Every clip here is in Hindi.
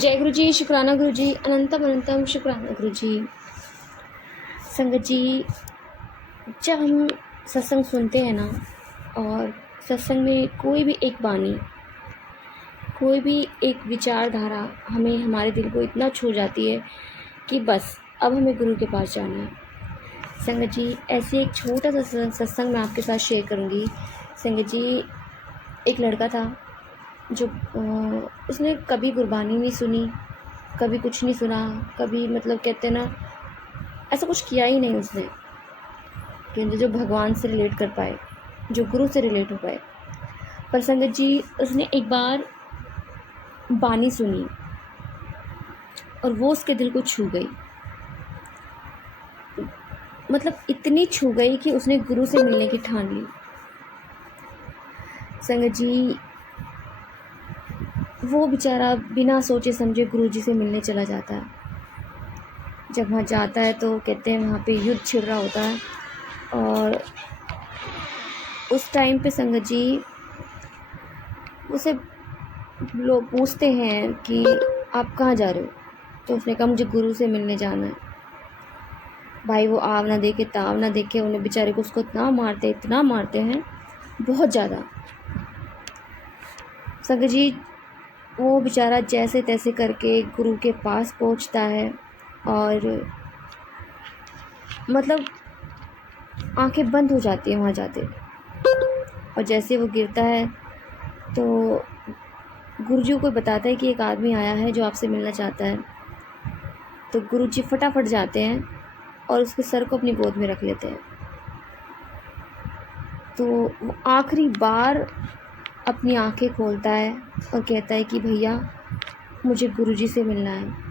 जय गुरु जी, शुक्राना गुरु जी, अनंतम अनंतम शुक्राना गुरु जी। संगत जी, जब हम सत्संग सुनते हैं ना, और सत्संग में कोई भी एक बानी, कोई भी एक विचारधारा हमें हमारे दिल को इतना छू जाती है कि बस अब हमें गुरु के पास जाना है। संगत जी, ऐसे एक छोटा सा सत्संग मैं आपके साथ शेयर करूँगी। संगत जी, एक लड़का था जो उसने कभी गुरबानी नहीं सुनी, कभी कुछ नहीं सुना, कभी मतलब कहते ना ऐसा कुछ किया ही नहीं उसने कि जो भगवान से रिलेट कर पाए, जो गुरु से रिलेट हो पाए। पर संगत जी, उसने एक बार बानी सुनी और वो उसके दिल को छू गई। मतलब इतनी छू गई कि उसने गुरु से मिलने की ठान ली। संगत जी, वो बेचारा बिना सोचे समझे गुरु जी से मिलने चला जाता है। जब वहाँ जाता है तो कहते हैं वहाँ पे युद्ध छिड़ रहा होता है, और उस टाइम पे संगत जी उसे लोग पूछते हैं कि आप कहाँ जा रहे हो, तो उसने कहा मुझे गुरु से मिलने जाना है। भाई वो आव ना देखे ताव ना देखे, उन्हें बेचारे को उसको इतना मारते हैं, बहुत ज़्यादा। संगत जी, वो बेचारा जैसे तैसे करके गुरु के पास पहुंचता है, और मतलब आंखें बंद हो जाती हैं वहाँ जाते। और जैसे वो गिरता है तो गुरुजी को बताता है कि एक आदमी आया है जो आपसे मिलना चाहता है। तो गुरुजी फटाफट जाते हैं और उसके सर को अपनी गोद में रख लेते हैं। तो वो आखिरी बार अपनी आंखें खोलता है और कहता है कि भैया मुझे गुरुजी से मिलना है।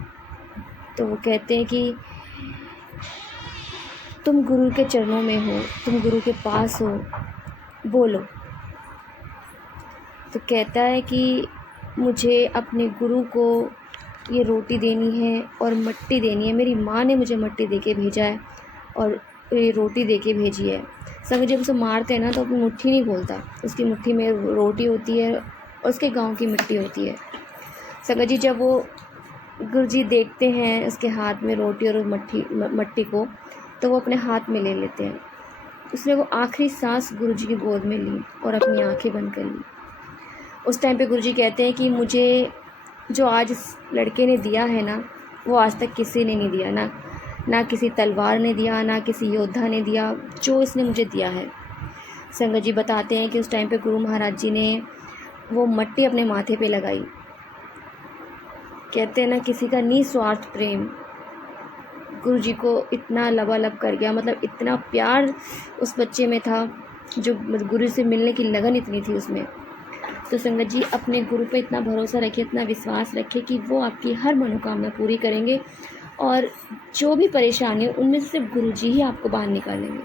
तो वो कहते हैं कि तुम गुरु के चरणों में हो, तुम गुरु के पास हो, बोलो। तो कहता है कि मुझे अपने गुरु को ये रोटी देनी है और मट्टी देनी है। मेरी माँ ने मुझे मट्टी दे के भेजा है और ये रोटी दे के भेजी है। संग जब उसे मारते हैं ना तो अपनी मुट्ठी नहीं खोलता, उसकी मुट्ठी में रोटी होती है और उसके गांव की मिट्टी होती है। संगत जी, जब वो गुरुजी देखते हैं उसके हाथ में रोटी और मट्टी को, तो वो अपने हाथ में ले लेते हैं। उसने वो आखिरी सांस गुरुजी की गोद में ली और अपनी आंखें बंद कर ली। उस टाइम पे गुरुजी कहते हैं कि मुझे जो आज इस लड़के ने दिया है ना, वो आज तक किसी ने नहीं दिया, ना किसी तलवार ने दिया, ना किसी योद्धा ने दिया, जो इसने मुझे दिया है। संगत जी बताते हैं कि उस टाइम पे गुरु महाराज जी ने वो मट्टी अपने माथे पे लगाई। कहते हैं ना, किसी का निस्वार्थ प्रेम गुरुजी को इतना लबालब कर गया। मतलब इतना प्यार उस बच्चे में था, जो गुरु से मिलने की लगन इतनी थी उसमें। तो संगत जी, अपने गुरु पे इतना भरोसा रखिए, इतना विश्वास रखिए कि वो आपकी हर मनोकामना पूरी करेंगे, और जो भी परेशानी है उनमें से सिर्फ गुरु जी ही आपको बाहर निकालेंगे।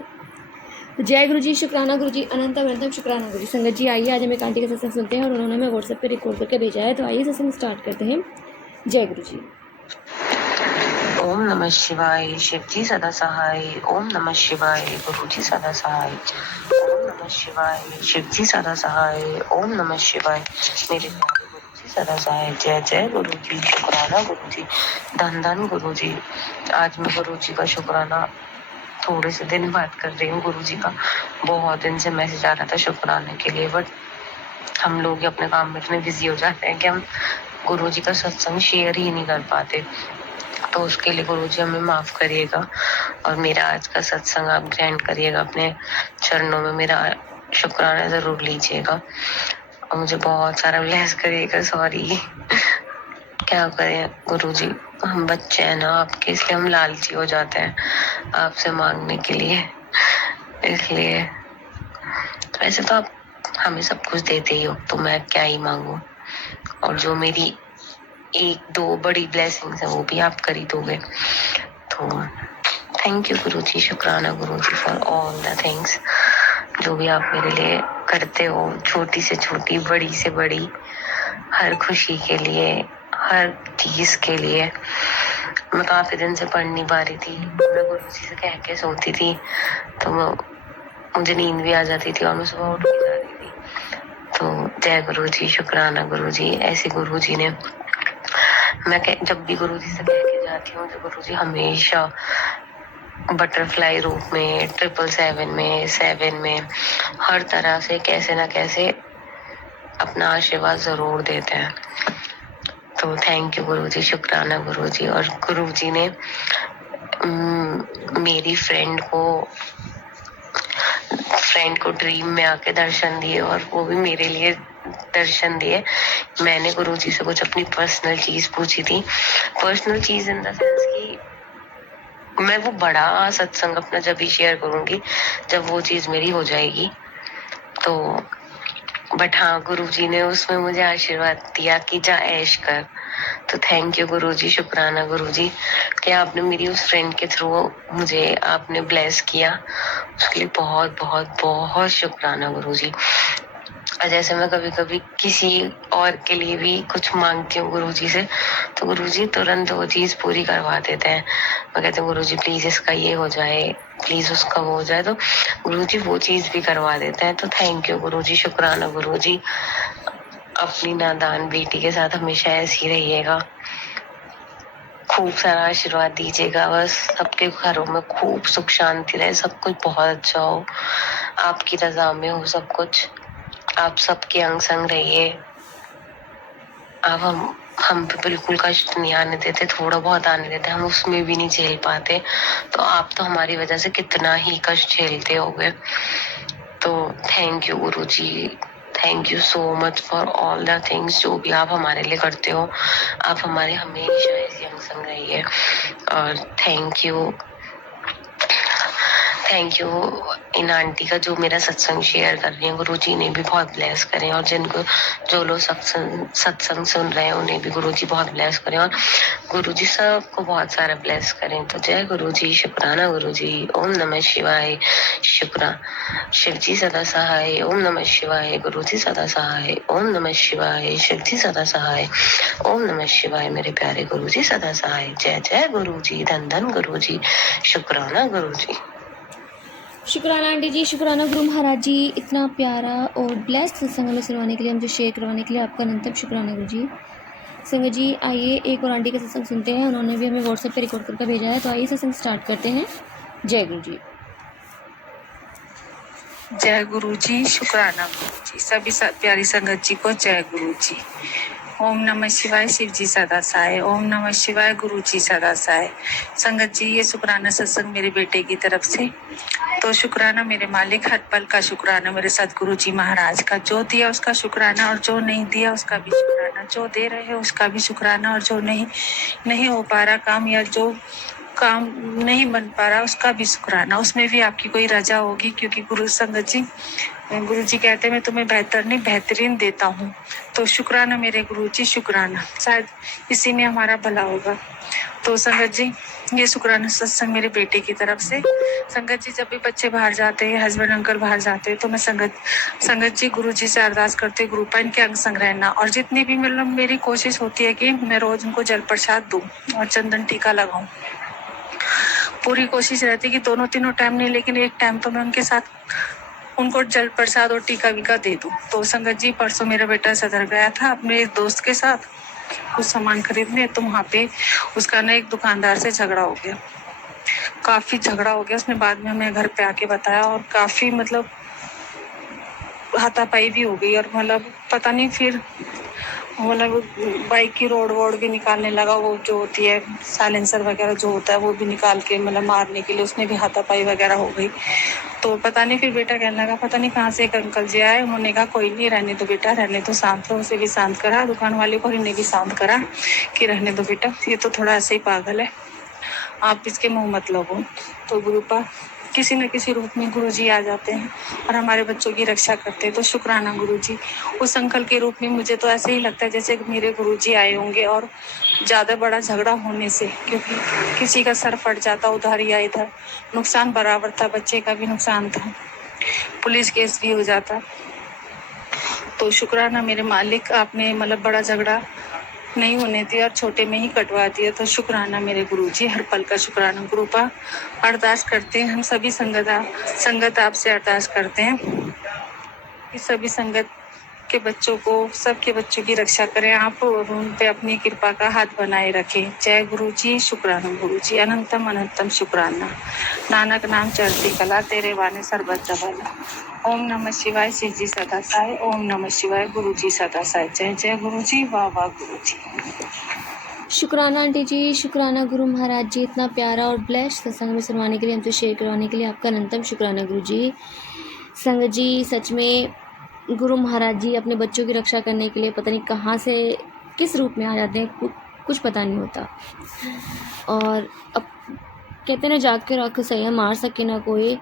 तो जय गुरु जी, शुक्राना गुरु जी, अनंतम अनंतम शुक्राना गुरु जी। संगत जी, आइए आज हम एक आंटी का सत्संग सुनते हैं, और उन्होंने हमें व्हाट्सएप पे रिकॉर्ड करके भेजा है। तो आइए सत्संग स्टार्ट करते हैं। जय गुरु जी। ओम नमः शिवाय, शिवजी सदा सहाय। ओम नमः शिवाय, गुरुजी सदा सहाय। ओम नमः शिवाय, शिवजी सदा सहाय। ओम नमः शिवाय, मेरे गुरुजी सदा सहाय। जय जय गुरुजी, शुक्राना गुरुजी, धन धन गुरुजी। आज मैं गुरुजी का शुक्राना थोड़े से दिन बात कर रही हूँ। गुरुजी का बहुत दिन से मैसेज आ रहा था शुक्राने के लिए, बट हम लोग अपने काम में इतने बिजी हो जाते हैं कि हम गुरुजी का सत्संग शेयर ही नहीं कर पाते। तो उसके लिए गुरुजी हमें माफ करिएगा, और मेरा आज का सत्संग आप ग्रहण करिएगा, अपने चरणों में मेरा शुक्राना जरूर लीजिएगा, और मुझे बहुत सारा ब्लेस करिएगा। सॉरी, क्या करें गुरुजी, हम बच्चे हैं ना आपके, इसलिए हम लालची हो जाते हैं आपसे मांगने के लिए। इसलिए वैसे तो आप हमें सब कुछ देते ही हो, तो मैं क्या ही मांगू। और जो मेरी एक दो बड़ी ब्लेसिंग्स है वो भी आप कर ही दोगे। तो थैंक यू गुरुजी, शुक्राना गुरुजी फॉर ऑल द थिंग्स जो भी आप मेरे लिए करते हो, छोटी से छोटी, बड़ी से बड़ी, हर खुशी के लिए, हर चीज के लिए। मैं काफी दिन से पढ़ नहीं पा रही थी, मैं गुरुजी से कह के सोती थी, तो मुझे नींद भी आ जाती थी और मैं सुबह उठ भी जाती थी। तो जय गुरुजी, शुक्राना गुरुजी। ऐसे गुरुजी ने जब भी गुरुजी से कह के जाती हूँ तो गुरुजी हमेशा बटरफ्लाई रूप में, 777 में, 7 में, हर तरह से कैसे ना कैसे अपना आशीर्वाद जरूर देते हैं। तो थैंक यू गुरुजी, शुक्राना गुरुजी। और गुरुजी ने मेरी फ्रेंड को ड्रीम में आके दर्शन दिए, और वो भी मेरे लिए दर्शन दिए। मैंने गुरुजी से कुछ अपनी पर्सनल चीज पूछी थी, पर्सनल चीज इन द सेंस कि मैं वो बड़ा सत्संग अपना जब भी शेयर करूंगी जब वो चीज मेरी हो जाएगी। तो बट हाँ, गुरुजी ने उसमें मुझे आशीर्वाद दिया कि जा ऐश कर। तो थैंक यू गुरुजी, शुक्राना गुरुजी कि आपने मेरी उस फ्रेंड के थ्रू मुझे आपने ब्लेस किया, उसके लिए बहुत बहुत बहुत शुक्राना गुरुजी। जैसे मैं कभी कभी किसी और के लिए भी कुछ मांगती हूँ गुरुजी से, तो गुरुजी तुरंत वो चीज पूरी करवा देते हैं। मैं कहती हूँ गुरुजी प्लीज इसका ये हो जाए, प्लीज उसका वो हो जाए, तो गुरुजी वो चीज भी करवा देते हैं। तो थैंक यू गुरुजी, शुक्राना गुरुजी। अपनी नादान बेटी के साथ हमेशा ऐसे ही रहिएगा, खूब सारा आशीर्वाद दीजिएगा, बस सबके घरों में खूब सुख शांति रहे, सब कुछ बहुत अच्छा हो, आपकी रजा में हो सब कुछ, आप सबके अंग संग रहिए। आप हम पे बिल्कुल कष्ट नहीं आने देते, थोड़ा बहुत आने देते, हम उसमें भी नहीं झेल पाते, तो आप तो हमारी वजह से कितना ही कष्ट झेलते होगे। तो thank you Guruji, thank you so much for all the things जो भी आप हमारे लिए करते हो। आप हमारे हमेशा ऐसे अंग संग रहिए। और थैंक यू इन आंटी का जो मेरा सत्संग शेयर कर रही है, गुरुजी ने भी बहुत ब्लेस करें, और जो लोग सत्संग सुन रहे हैं उन्हें भी गुरुजी बहुत ब्लेस करें, और गुरुजी सबको बहुत सारा ब्लेस करें। तो जय गुरुजी, शुक्राना गुरुजी। ओम नमः शिवाय, शुक्रा शिवजी सदा सहाय। ओम नमः शिवाय, गुरुजी सदा सहाय। ओम नमः शिवाय, शिवजी सदा सहाय। ओम नमः शिवाय, मेरे प्यारे गुरुजी सदा सहाय। जय जय गुरुजी, धन धन गुरुजी, शुक्राना गुरुजी। शुक्राना आंटी जी, शुक्राना गुरु महाराज जी, इतना प्यारा और ब्लेस्ड सत्संग हमें सुनवाने के लिए, मुझे शेयर करवाने के लिए आपका अनंतम शुक्राना गुरु जी। संगत जी आइए एक और आंटी का सत्संग सुनते हैं, उन्होंने भी हमें व्हाट्सएप पे रिकॉर्ड करके भेजा है। तो आइए सत्संग स्टार्ट करते हैं। जय गुरु जी। जय गुरु जी, शुक्राना गुरु जी। सभी प्यारी संगत जी को जय गुरु जी। ओम नमः शिवाय, शिव जी सदा सहाय। ओम नमः शिवाय, गुरु जी सदा सहाय। संगत जी, ये शुक्राना सत्संग मेरे बेटे की तरफ से। तो शुक्राना मेरे मालिक, हर पल का शुक्राना मेरे सतगुरु जी महाराज का। जो दिया उसका शुक्राना, और जो नहीं दिया उसका भी शुक्राना। जो दे रहे उसका भी शुक्राना, और जो नहीं हो पा रहा काम, या जो काम नहीं बन पा रहा उसका भी शुक्राना। उसमें भी आपकी कोई रजा होगी, क्योंकि गुरु जी कहते हैं मैं तुम्हें बेहतर नहीं बेहतरीन देता हूँ। तो शुक्राना मेरे गुरु जी, शुक्राना, शायद इसी में हमारा भला होगा। तो संगत जी, ये शुक्राना सत्संग मेरे बेटे की तरफ से। संगत जी, जब भी बच्चे बाहर जाते हैं, हस्बैंड अंकल बाहर जाते हैं, तो मैं संगत जी गुरु जी से अरदास करती हूँ, गुरुपा इनके अंग संग रहना। और जितनी भी मतलब मेरी कोशिश होती है कि मैं रोज उनको जल प्रसाद दूं और चंदन टीका लगाऊं। पूरी कोशिश रहती है कि दोनों तीनों टाइम नहीं, लेकिन एक टाइम तो मैं उनके साथ उनको जल प्रसाद और टीका वीका दे दूं। तो संगत जी, परसों मेरा बेटा सदर गया था अपने एक दोस्त के साथ कुछ सामान खरीदने, तो वहां पे उसका ना एक दुकानदार से झगड़ा हो गया, काफी झगड़ा हो गया। उसने बाद में हमें घर पे आके बताया, और काफी मतलब हाथापाई भी हो गई, और मतलब पता नहीं फिर मतलब बाइक की रोड वोड भी निकालने लगा, वो जो होती है साइलेंसर वगैरह जो होता है वो भी निकाल के मतलब मारने के लिए उसने भी हाथापाई वगैरह हो गई। तो पता नहीं फिर बेटा कहने लगा पता नहीं कहाँ से एक अंकल जी आए, उन्होंने कहा कोई नहीं, रहने दो बेटा, रहने दो, शांत रहो। उसे भी शांत करा, दुकान वाले को इन्हें भी शांत करा कि रहने दो बेटा, ये तो थोड़ा ऐसे ही पागल है, आप इसके मुंह मत लगो। तो गुरुपा किसी न किसी रूप में गुरुजी आ जाते हैं और हमारे बच्चों की रक्षा करते हैं। तो शुक्राना गुरुजी। उस अंकल के रूप में मुझे तो ऐसे ही लगता है जैसे मेरे गुरुजी आए होंगे, और ज़्यादा बड़ा झगड़ा होने से, क्योंकि किसी का सर फट जाता उधर या इधर, नुकसान बराबर था, बच्चे का भी नुकसान था, पुलिस केस भी हो जाता। तो शुक्राना मेरे मालिक, आपने मतलब बड़ा झगड़ा नहीं होने दिया और छोटे में ही कटवा दिया। तो शुक्राना मेरे गुरुजी, हर पल का शुक्राना। गुरुपा अरदास करते हैं हम सभी संगत आपसे अरदास करते हैं कि सभी संगत सबके बच्चों की रक्षा करें आप और उन पे अपनी कृपा का हाथ बनाए रखें। जय गुरु जी, शुक्राना गुरु जी, अनंतम अनंतम शुक्राना। नानक नाम चढ़ती कला, तेरे वाणी सर्वत्र भला। ओम नमः शिवाय, शिव जी सदा साय। ओम नमः शिवाय, गुरु जी सदा साय। जय जय गुरु जी, वाह वाह गुरु जी। शुक्राना आंटी जी, शुक्राना गुरु महाराज जी, इतना प्यारा और ब्लेस्ड सत्संग में सुनवाने के लिए, हमसे शेयर करवाने के लिए आपका अनंतम शुक्राना गुरु जी। संगत जी, सच में गुरु महाराज जी अपने बच्चों की रक्षा करने के लिए पता नहीं कहाँ से किस रूप में आ जाते हैं, कुछ पता नहीं होता। और अब कहते ना, जाग के रख सही मार सके ना कोई।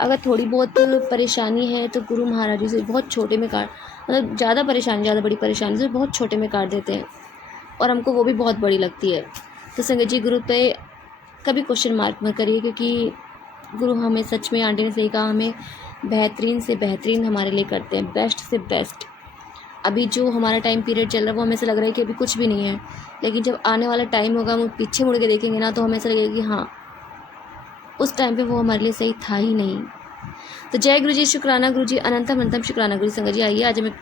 अगर थोड़ी बहुत परेशानी है तो गुरु महाराज जी से बहुत छोटे में काट, मतलब ज़्यादा बड़ी परेशानी से बहुत छोटे में काट देते हैं, और हमको वो भी बहुत बड़ी लगती है। तो संगत जी, गुरु पे कभी क्वेश्चन मार्क मत करिए, क्योंकि गुरु हमें सच में, आंटी ने सही कहा, हमें बेहतरीन से बेहतरीन हमारे लिए करते हैं, बेस्ट से बेस्ट। अभी जो हमारा टाइम पीरियड चल रहा है वो हमें ऐसा लग रहा है कि अभी कुछ भी नहीं है, लेकिन जब आने वाला टाइम होगा, हम पीछे मुड़ के देखेंगे ना, तो हमें ऐसा लगेगा कि हाँ, उस टाइम पे वो हमारे लिए सही था ही नहीं। तो जय गुरु जी, शुक्राना गुरु जी, अनंतम अनंतम शुक्राना गुरु। संगत जी, आइए आज हमें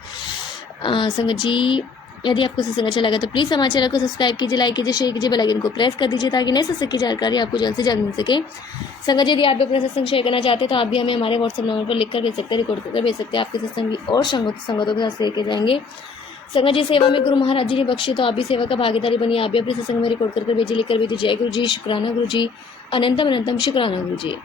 संगत जी, यदि आपको सत्संग अच्छा लगा तो प्लीज़ हमारे चैनल को सब्सक्राइब कीजिए, लाइक कीजिए, शेयर कीजिए, बेल आइकन को प्रेस कर दीजिए, ताकि नए सत्संग की जानकारी आपको जल्द से जल्द मिल सके। संगत जी, यदि आप भी अपना सत्संग शेयर करना चाहते हैं तो आप भी हमें हमारे व्हाट्सएप नंबर पर लिख कर भेज सकते हैं, रिकॉर्ड करके भेज सकते हैं। आपके सत्संग भी और संगतों के साथ शेयर किए जाएंगे। संगत जी, सेवा में गुरु महाराज जी ने बख्शी, तो आप भी सेवा का भागीदारी बनिए, आप भी अपने सत्संग में रिकॉर्ड करके भेजिए, लिख कर भेजिए। जय गुरु जी, शुक्राना गुरु जी, अनंतम अनंतम शुक्राना गुरु जी।